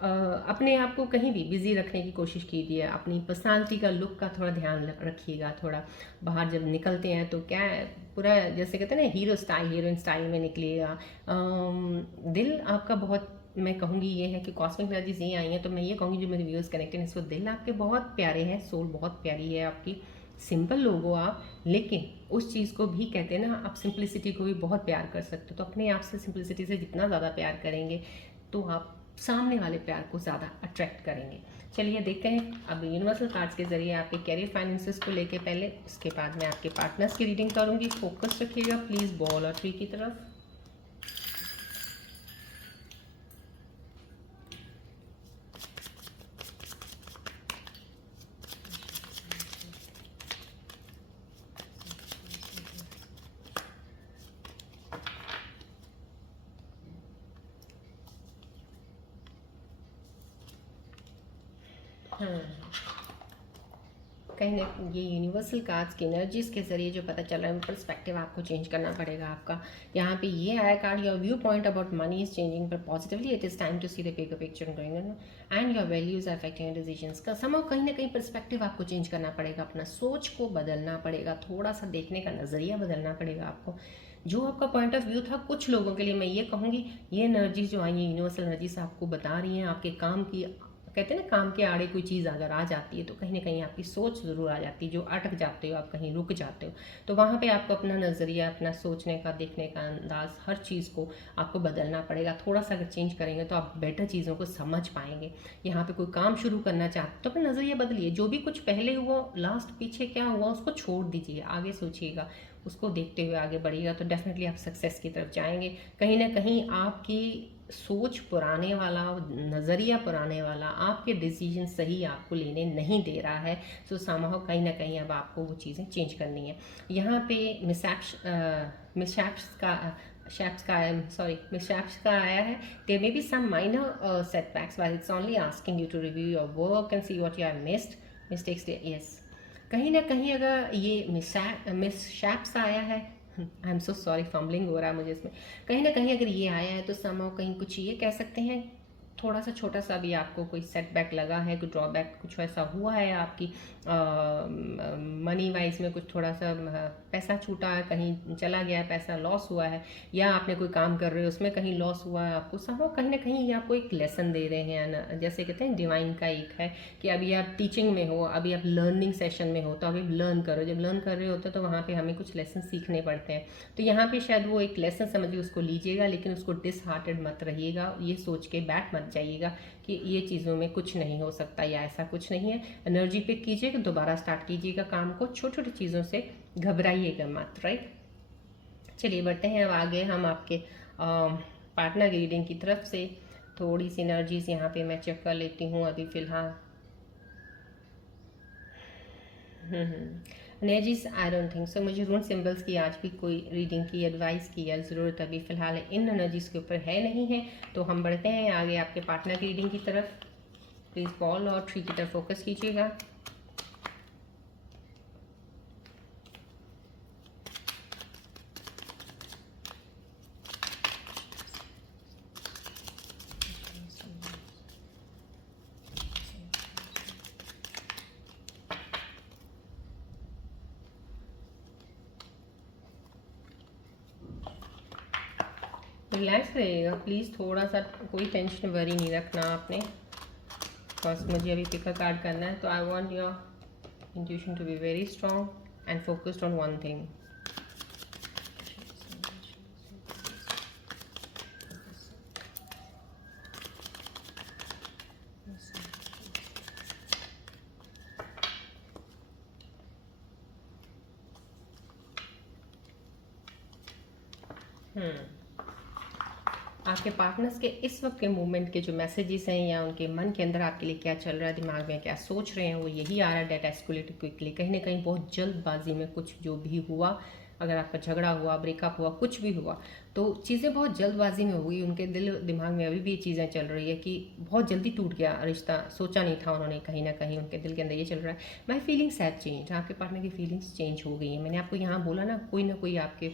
अपने आप को कहीं भी बिजी रखने की कोशिश कीजिए। अपनी पर्सनालिटी का, लुक का थोड़ा ध्यान रखिएगा। थोड़ा बाहर जब निकलते हैं तो क्या है, पूरा जैसे कहते हैं ना हीरो स्टाइल, हीरोइन स्टाइल में निकलिएगा। दिल आपका बहुत, मैं कहूँगी ये है कि कॉस्मिक एनर्जीज ये आई हैं तो मैं ये कहूँगी जो मेरे व्यूअर्स कनेक्टेड हैं, इसको दिल आपके बहुत प्यारे हैं, सोल बहुत प्यारी है आपकी। सिंपल लोग हो आप, लेकिन उस चीज़ को भी कहते हैं ना, आप सिंप्लिसिटी को भी बहुत प्यार कर सकते हो। तो अपने आप से सिंप्लिसिटी से जितना ज़्यादा प्यार करेंगे तो आप सामने वाले प्यार को ज़्यादा अट्रैक्ट करेंगे। चलिए देखते हैं अब यूनिवर्सल कार्ड्स के जरिए आपके कैरियर फाइनेंसेस को लेके पहले, उसके बाद मैं आपके पार्टनर्स की रीडिंग करूंगी। फोकस रखिएगा प्लीज़ बॉल और ट्री की तरफ। हाँ, कहीं ना ये यूनिवर्सल कार्ड्स की एनर्जीज के जरिए जो पता चल रहा है, पर्सपेक्टिव आपको चेंज करना पड़ेगा आपका। यहाँ पे ये आया card, your view point about money is changing पर positively, it is time to see the bigger picture going on and your values affecting your decisions. का समझो कहीं ना कहीं पर्सपेक्टिव आपको चेंज करना पड़ेगा, अपना सोच को बदलना पड़ेगा, थोड़ा सा देखने का नज़रिया बदलना पड़ेगा आपको। जो आपका पॉइंट ऑफ व्यू था, कुछ लोगों के लिए मैं ये कहूँगी, ये एनर्जीज जो आई है यूनिवर्सल एनर्जीज आपको बता रही हैं आपके काम की, कहते हैं ना काम के आड़े कोई चीज़ अगर आ जाती है तो कहीं ना कहीं आपकी सोच ज़रूर आ जाती है, जो अटक जाते हो आप, कहीं रुक जाते हो। तो वहाँ पे आपको अपना नज़रिया, अपना सोचने का, देखने का अंदाज, हर चीज़ को आपको बदलना पड़ेगा। थोड़ा सा अगर चेंज करेंगे तो आप बेटर चीज़ों को समझ पाएंगे। यहाँ पे कोई काम शुरू करना चाहते तो अपना नज़रिया बदलिए। जो भी कुछ पहले हुआ, लास्ट पीछे क्या हुआ, उसको छोड़ दीजिए, आगे सोचिएगा, उसको देखते हुए आगे बढ़िएगा तो डेफिनेटली आप सक्सेस की तरफ जाएंगे। कहीं ना कहीं आपकी सोच पुराने वाला, नज़रिया पुराने वाला, आपके डिसीजन सही आपको लेने नहीं दे रहा है। सो समहाउ कहीं ना कहीं अब आपको वो चीज़ें चेंज करनी है। यहाँ पे मिसहैप्स का आया है। There may be some minor setbacks but it's only asking you to review your work and see what you have missed mistakes. Yes, कहीं ना कहीं अगर ये मिसहैप्स आया है, I am so sorry, fumbling हो रहा है मुझे इसमें। कहीं ना कहीं अगर ये आया है तो समहाउ कहीं कुछ ये कह सकते हैं थोड़ा सा छोटा सा भी आपको कोई सेटबैक लगा है, कोई ड्रॉबैक कुछ ऐसा हुआ है, आपकी मनी वाइज में कुछ थोड़ा सा पैसा छूटा है, कहीं चला गया है, पैसा लॉस हुआ है, या आपने कोई काम कर रहे हो उसमें कहीं लॉस हुआ है, आपको सब कहीं ना कहीं ये आपको एक लेसन दे रहे हैं ना। जैसे कहते हैं डिवाइन का एक है कि अभी आप टीचिंग में हो, अभी आप लर्निंग सेशन में हो, तो अभी लर्न करो। जब लर्न कर रहे होते हो तो वहाँ पे हमें कुछ लेसन सीखने पड़ते हैं। तो यहाँ पे शायद वो एक लेसन समझिए, उसको लीजिएगा, लेकिन उसको डिसहार्टेड मत रहिएगा, ये सोच के बैठ मत जाइएगा कि ये चीज़ों में कुछ नहीं हो सकता या ऐसा कुछ नहीं है। एनर्जी पिक कीजिएगा, दोबारा स्टार्ट कीजिएगा काम को, छोटी छोटी चीज़ों से घबराइएगा मत, राइट। चलिए बढ़ते हैं अब आगे हम आपके पार्टनर रीडिंग की तरफ से। थोड़ी सी एनर्जीज यहाँ पे मैं चेक कर लेती हूँ अभी फ़िलहाल। Energies I don't think so, मुझे रून सिंबल्स की आज भी कोई रीडिंग की एडवाइस की या ज़रूरत अभी फ़िलहाल इन एनर्जीज़ के ऊपर है नहीं है। तो हम बढ़ते हैं आगे आपके पार्टनर की रीडिंग की तरफ। प्लीज़ बॉल और ट्री की तरफ फोकस कीजिएगा। रिलैक्स रहिएगा प्लीज़, थोड़ा सा कोई टेंशन वरी नहीं रखना आपने। बस मुझे अभी पिक अ कार्ड करना है, तो I want your intuition to be very strong and focused on one thing. आपके पार्टनर्स के इस वक्त के मूवमेंट के जो मैसेजेस हैं या उनके मन के अंदर आपके लिए क्या चल रहा है, दिमाग में क्या सोच रहे हैं, वो यही आ रहा है, डेट एस्कुलेटेड क्विकली। कहीं ना कहीं बहुत जल्दबाजी में कुछ जो भी हुआ, अगर आपका झगड़ा हुआ, ब्रेकअप हुआ, कुछ भी हुआ, तो चीज़ें बहुत जल्दबाजी में हुई। उनके दिल दिमाग में अभी भी ये चीज़ें चल रही है कि बहुत जल्दी टूट गया रिश्ता, सोचा नहीं था उन्होंने, कहीं ना कहीं उनके दिल के अंदर ये चल रहा है, माई फीलिंग्स हैव चेंज। आपके पार्टनर की फीलिंग्स चेंज हो गई हैं। मैंने आपको यहाँ बोला ना, कोई आपके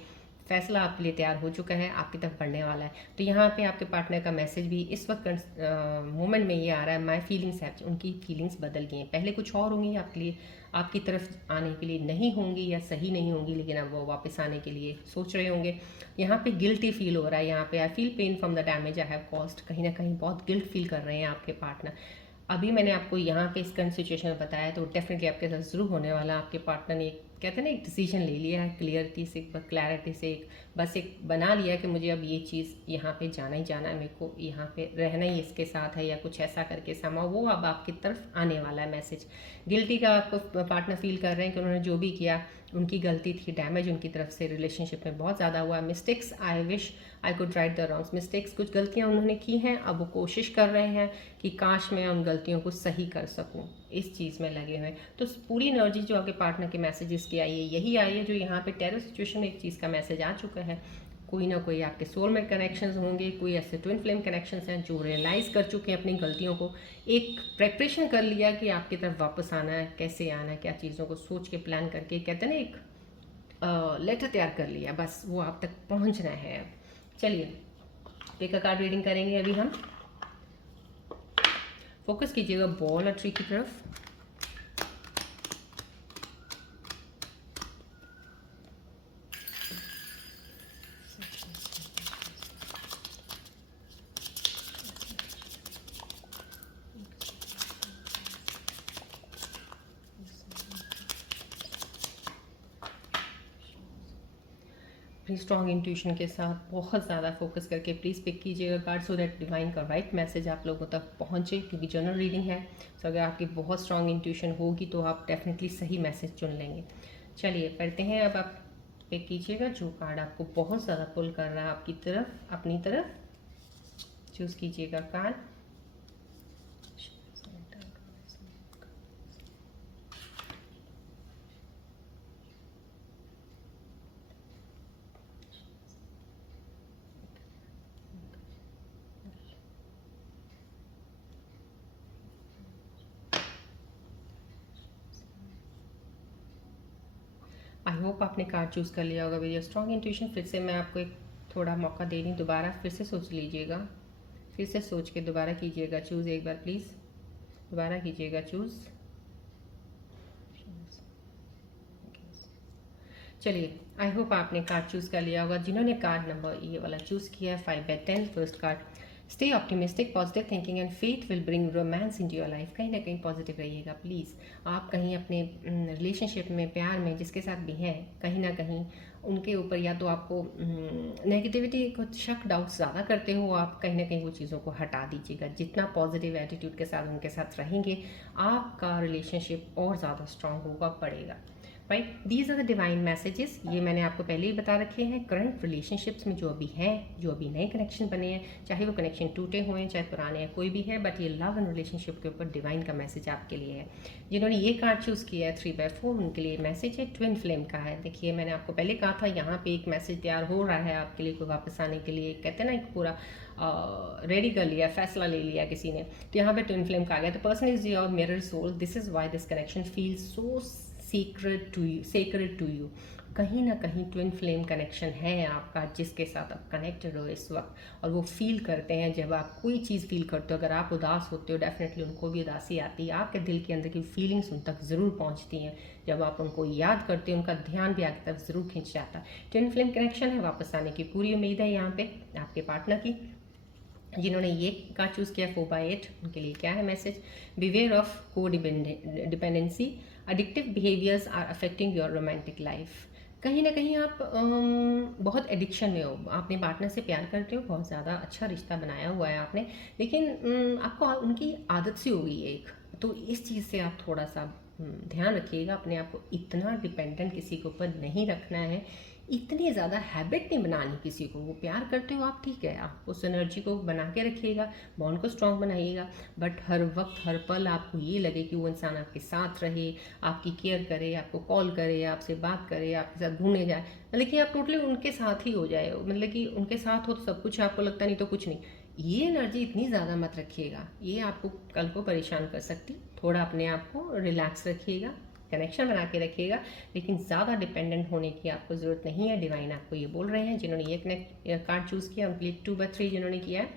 फैसला आपके लिए तैयार हो चुका है, आपकी तरफ बढ़ने वाला है। तो यहाँ पे आपके पार्टनर का मैसेज भी इस वक्त मोमेंट में ये आ रहा है, माई फीलिंग्स हैव, उनकी फीलिंग्स बदल गई हैं। पहले कुछ और होंगी आपके लिए, आपकी तरफ आने के लिए नहीं होंगी या सही नहीं होंगी, लेकिन अब वो वापस आने के लिए सोच रहे होंगे। यहाँ पे गिल्टी फील हो रहा है, यहाँ पे I feel pain from the damage I have caused. कहीं ना कहीं बहुत गिल्ट फील कर रहे हैं आपके पार्टनर। अभी मैंने आपको यहाँ पे इस करंट सिचुएशन में बताया, तो डेफिनेटली आपके साथ ज़रूर होने वाला। आपके पार्टनर ने कहते हैं ना, एक डिसीजन ले लिया है, क्लियरिटी से, क्लैरिटी से, बस एक बना लिया कि मुझे अब ये चीज़ यहाँ पे जाना ही जाना है, मेरे को यहाँ पे रहना ही इसके साथ है, या कुछ ऐसा करके समा वो अब आपकी तरफ आने वाला है मैसेज। गिल्टी का आपको पार्टनर फील कर रहे हैं कि उन्होंने जो भी किया उनकी गलती थी, डैमेज उनकी तरफ से रिलेशनशिप में बहुत ज़्यादा हुआ। Mistakes, I wish I could write the wrongs. Mistakes, कुछ गलतियाँ उन्होंने की हैं, अब वो कोशिश कर रहे हैं कि काश मैं उन गलतियों को सही कर सकूं, इस चीज़ में लगे हुए हैं। तो पूरी एनर्जी जो आपके पार्टनर के मैसेजेस की आई है, यही आई है जो यहाँ पे टेरर सिचुएशन में एक चीज़ का मैसेज आ चुका है। कोई ना कोई आपके सोलमेट कनेक्शंस होंगे, कोई ऐसे ट्विन फ्लेम कनेक्शंस हैं जो रियलाइज़ कर चुके हैं अपनी गलतियों को, एक प्रेपरेशन कर लिया कि आपकी तरफ वापस आना है, कैसे आना है, क्या चीज़ों को सोच के प्लान करके, कहते हैं ना, एक लेटर तैयार कर लिया, बस वो आप तक पहुंचना है अब। चलिए पिक अ कार्ड रीडिंग करेंगे अभी हम। फोकस कीजिएगा बॉल और ट्री की तरफ। अपनी स्ट्रॉन्ग इंट्यूशन के साथ बहुत ज़्यादा फोकस करके प्लीज़ पिक कीजिएगा कार्ड, सो दैट डिवाइन का राइट मैसेज आप लोगों तक पहुंचे, क्योंकि जनरल रीडिंग है। सो अगर आपकी बहुत स्ट्रॉन्ग इंट्यूशन होगी तो आप डेफिनेटली सही मैसेज चुन लेंगे। चलिए पढ़ते हैं अब। आप पिक कीजिएगा जो कार्ड आपको बहुत ज़्यादा पुल कर रहा है आपकी तरफ, अपनी तरफ। चूज़ कीजिएगा कार्ड। आई होप आपने कार्ड चूज़ कर लिया होगा। विद योर स्ट्रॉन्ग इंट्यूशन, फिर से मैं आपको एक थोड़ा मौका दे रही हूँ, दोबारा फिर से सोच लीजिएगा फिर से सोच के दोबारा कीजिएगा चूज़, एक बार प्लीज़ दोबारा कीजिएगा चूज़। चलिए, आई होप आपने कार्ड चूज़ कर लिया होगा। जिन्होंने कार्ड नंबर ये वाला चूज़ किया है 5/10 first card, stay optimistic, positive thinking and faith will bring romance in your life. कहीं ना कहीं पॉजिटिव रहिएगा प्लीज़। आप कहीं अपने रिलेशनशिप में, प्यार में जिसके साथ भी हैं, कहीं ना कहीं उनके ऊपर या तो आपको नेगेटिविटी को शक डाउट ज़्यादा करते हो, आप कहीं ना कहीं वो चीज़ों को हटा दीजिएगा। जितना पॉजिटिव एटीट्यूड के साथ उनके साथ रहेंगे, आपका रिलेशनशिप और ज़्यादा स्ट्रांग होगा, बढ़ेगा। Right, these are the divine messages. ये मैंने आपको पहले ही बता रखे हैं। करंट रिलेशनशिप्स में जो अभी हैं, जो अभी नए कनेक्शन बने हैं, चाहे वो कनेक्शन टूटे हुए हैं, चाहे पुराने हैं, कोई भी है, बट ये लव एंड रिलेशनशिप के ऊपर डिवाइन का मैसेज आपके लिए है। जिन्होंने ये कार्ड चूज़ किया है 3/4, उनके लिए मैसेज है ट्विन फ्लेम का है। देखिए, मैंने आपको पहले कहा था यहाँ पे एक मैसेज तैयार हो रहा है आपके लिए, कोई वापस आने के लिए, कहते हैं ना, एक पूरा रेडी कर लिया, फैसला ले लिया किसी ने। तो यहाँ पे ट्विन फ्लेम का आ गया। तो person is your mirror soul, this is why this connection feel so sacred to you। कहीं ना कहीं ट्विन फ्लेम कनेक्शन है आपका, जिसके साथ आप कनेक्टेड हो इस वक्त, और वो फील करते हैं। जब आप कोई चीज़ फील करते हो, अगर आप उदास होते हो, डेफिनेटली उनको भी उदासी आती है। आपके दिल के अंदर की फीलिंग्स उन तक ज़रूर पहुंचती हैं। जब आप उनको याद करते हो, उनका ध्यान भी आपकी तरफ ज़रूर खिंच जाता है। ट्विन फ्लेम कनेक्शन है, वापस आने की पूरी उम्मीद है यहाँ पे आपके पार्टनर की। जिन्होंने ये कार्ड चूज़ किया 4/8, उनके लिए क्या है message? Beware of codependency, addictive behaviours are affecting your romantic life. कहीं ना कहीं आप बहुत एडिक्शन में हो, अपने पार्टनर से प्यार करते हो, बहुत ज़्यादा अच्छा रिश्ता बनाया हुआ है आपने, लेकिन आपको उनकी आदत सी हो गई है एक। तो इस चीज़ से आप थोड़ा सा ध्यान रखिएगा, अपने आप को इतना डिपेंडेंट किसी के ऊपर नहीं रखना है, इतनी ज़्यादा हैबिट नहीं बनानी किसी को। वो प्यार करते हो आप, ठीक है, आप उस एनर्जी को बना के रखिएगा, बॉन्ड को स्ट्रॉन्ग बनाइएगा, बट हर वक्त हर पल आपको ये लगे कि वो इंसान आपके साथ रहे, आपकी केयर करे, आपको कॉल करे, आपसे बात करे, आपके साथ घूमने जाए, मतलब कि आप टोटली उनके साथ ही हो जाए, मतलब कि उनके साथ हो तो सब कुछ आपको लगता, नहीं तो कुछ नहीं। ये एनर्जी इतनी ज़्यादा मत रखिएगा, ये आपको कल को परेशान कर सकती। थोड़ा अपने आप को रिलैक्स रखिएगा, कनेक्शन बना के रखिएगा, लेकिन ज़्यादा डिपेंडेंट होने की आपको ज़रूरत नहीं है। डिवाइन आपको ये बोल रहे हैं, जिन्होंने ये कार्ड चूज़ किया, उनके लिए 2/3 जिन्होंने किया है,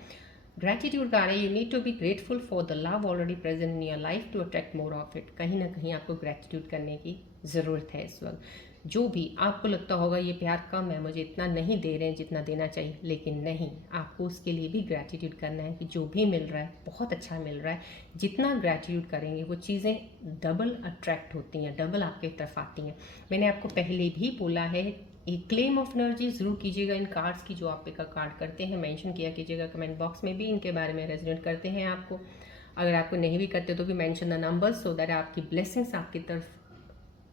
ग्रैटिट्यूड का है। You need to be grateful for the love already present in your life to attract more of it. कहीं ना कहीं आपको ग्रैटिट्यूड करने की ज़रूरत है इस वक्त। जो भी आपको लगता होगा ये प्यार कम है, मुझे इतना नहीं दे रहे हैं जितना देना चाहिए, लेकिन नहीं, आपको उसके लिए भी ग्रैटिट्यूड करना है कि जो भी मिल रहा है बहुत अच्छा मिल रहा है। जितना ग्रैटिट्यूड करेंगे वो चीज़ें डबल अट्रैक्ट होती हैं, डबल आपके तरफ आती हैं। मैंने आपको पहले भी बोला है, एक क्लेम ऑफ एनर्जी ज़रूर कीजिएगा इन कार्ड्स की, जो आप पिकअप कार्ड करते हैं मेंशन किया कीजिएगा कमेंट बॉक्स में भी, इनके बारे में रेजोनेट करते हैं आपको। अगर आपको नहीं भी करते तो भी mention the numbers, so that आपकी ब्लेसिंग्स आपकी तरफ,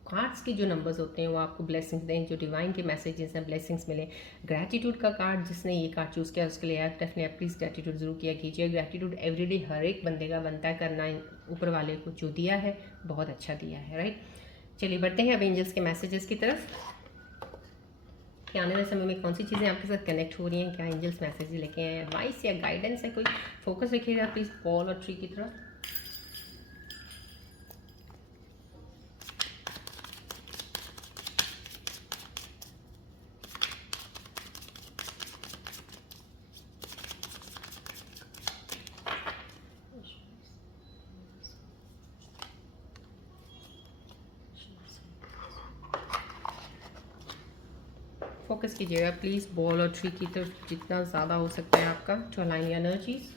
कार्ड्स के जो नंबर्स होते हैं वो आपको ब्लेसिंग्स दें, जो डिवाइन के मैसेजेस हैं ब्लेसिंग्स मिले। ग्रैटिट्यूड का कार्ड जिसने ये कार्ड चूज़ किया उसके लिए डेफिनेटली आप प्लीज़ ग्रैटिट्यूड ज़रूर किया कीजिए। ग्रैटिट्यूड एवरीडे हर एक बंदे का बनता है करना, ऊपर वाले को जो दिया है बहुत अच्छा दिया है, राइट। चलिए बढ़ते हैं अब एंजल्स के मैसेजेस की तरफ कि आने वाले समय में कौन सी चीज़ें आपके साथ कनेक्ट हो रही हैं, क्या एंजल्स मैसेज लेके आए हैं, एडवाइस या गाइडेंस है कोई। फोकस रखिएगा प्लीज़ बॉल और ट्री की तरफ। फोकस कीजिएगा प्लीज़ बॉल और ट्री की तरफ जितना ज़्यादा हो सकता है आपका, टू अलाइन योर एनर्जीज।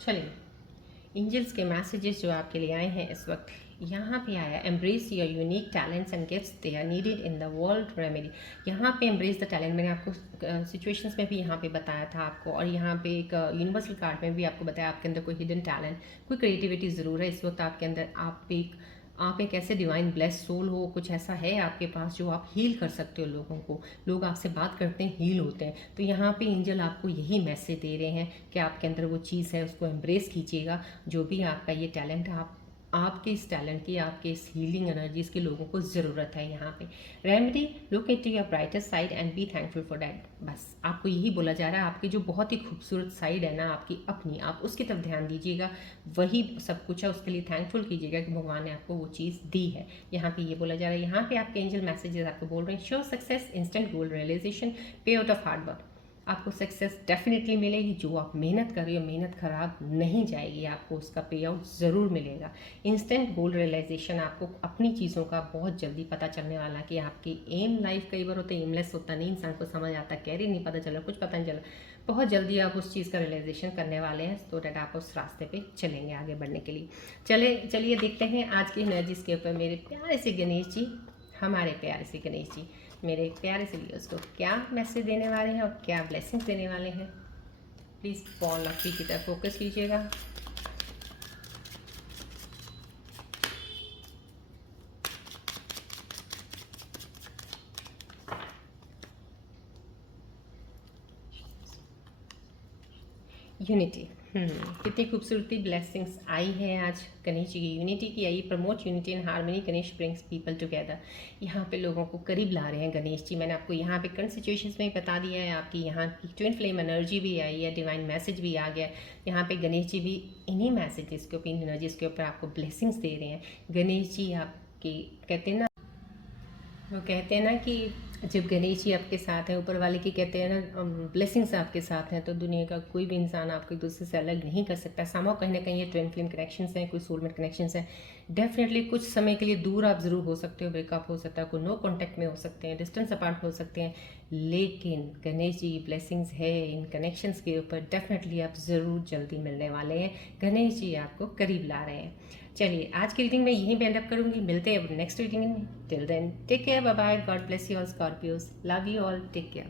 चलिए, एंजल्स के मैसेजेस जो आपके लिए आए हैं इस वक्त, यहाँ पे आया embrace your unique talents and gifts, they are needed in the world remedy. यहाँ पे एम्ब्रेस द टैलेंट मैंने आपको सिचुएशंस में भी यहाँ पे बताया था आपको, और यहाँ पे एक यूनिवर्सल कार्ड में भी आपको बताया आपके अंदर कोई हिडन टैलेंट, कोई क्रिएटिविटी ज़रूर है इस वक्त आपके अंदर। आप एक ऐसे डिवाइन ब्लेस सोल हो, कुछ ऐसा है आपके पास जो आप हील कर सकते हो लोगों को। लोग आपसे बात करते हैं, हील होते हैं। तो यहाँ पे एंजल आपको यही मैसेज दे रहे हैं कि आपके अंदर वो चीज़ है, उसको एम्ब्रेस कीजिएगा। जो भी आपका ये टैलेंट है, आप आपके इस टैलेंट की, आपके इस हीलिंग एनर्जीज के लोगों को ज़रूरत है यहाँ पे। Remedy, look at your brighter side and be thankful for that. बस आपको यही बोला जा रहा है, आपकी जो बहुत ही खूबसूरत साइड है ना आपकी अपनी, आप उसकी तरफ ध्यान दीजिएगा, वही सब कुछ है, उसके लिए थैंकफुल कीजिएगा कि भगवान ने आपको वो चीज़ दी है। यहाँ पे ये बोला जा रहा है, यहाँ पे आपके एंजल मैसेजेस आपको बोल रहे हैं, श्योर सक्सेस, इंस्टेंट गोल रियलाइजेशन, पे आउट ऑफ हार्ड वर्क। आपको सक्सेस डेफिनेटली मिलेगी, जो आप मेहनत कर रही हो मेहनत खराब नहीं जाएगी, आपको उसका पे आउट ज़रूर मिलेगा। इंस्टेंट गोल रियलाइजेशन, आपको अपनी चीज़ों का बहुत जल्दी पता चलने वाला कि आपकी एम लाइफ कई बार होता है एमलेस होता नहीं, इंसान को समझ आता, कैरियर नहीं पता चला, कुछ पता नहीं चला, बहुत जल्दी आप उस चीज़ का रियलाइजेशन करने वाले हैं, तो डैट आप उस रास्ते पे चलेंगे आगे बढ़ने के लिए। चलिए देखते हैं आज की एनर्जीज के ऊपर मेरे प्यारे से गणेश जी, हमारे प्यारे से गणेश जी मेरे प्यारे से व्यूअर्स को क्या मैसेज देने वाले हैं और क्या ब्लेसिंग्स देने वाले हैं। प्लीज़ बॉल ऑफ की तरफ फोकस कीजिएगा। यूनिटी, कितनी खूबसूरती ब्लेसिंग्स आई है आज गणेश जी की। यूनिटी की आई, promote unity and harmony, Ganesh brings people together. यहाँ पे लोगों को करीब ला रहे हैं गणेश जी। मैंने आपको यहाँ पे करंट सिचुएशंस में ही बता दिया है, आपकी यहाँ की ट्विन फ्लेम एनर्जी भी आई है, डिवाइन मैसेज भी आ गया। यहाँ पे गणेश जी भी इन्हीं मैसेजेस के ऊपर, इन एनर्जीज के ऊपर आपको ब्लेसिंग्स दे रहे हैं। गणेश जी आपके कहते हैं ना, वो कहते हैं ना कि जब गणेश जी आपके साथ हैं, ऊपर वाले की कहते हैं ना ब्लेसिंग्स आपके साथ हैं, तो दुनिया का कोई भी इंसान आपको एक दूसरे से अलग नहीं कर सकता। सामो कहीं ना कहीं ये ट्विन फ्लेम कनेक्शंस हैं, कोई सोलमेट कनेक्शंस हैं। डेफिनेटली कुछ समय के लिए दूर आप ज़रूर हो सकते हो, ब्रेकअप हो सकता है, कोई नो कॉन्टैक्ट में हो सकते हैं, डिस्टेंस अपार्ट हो सकते हैं, लेकिन गणेश जी की ब्लेसिंग्स है इन कनेक्शंस के ऊपर। डेफिनेटली आप ज़रूर जल्दी मिलने वाले हैं, गणेश जी आपको करीब ला रहे हैं। चलिए आज की रीडिंग में यहीं पे एंड अप करूंगी, मिलते हैं अब नेक्स्ट रीडिंग में। Till then take care, bye bye, God bless you all Scorpios, love you all, take care.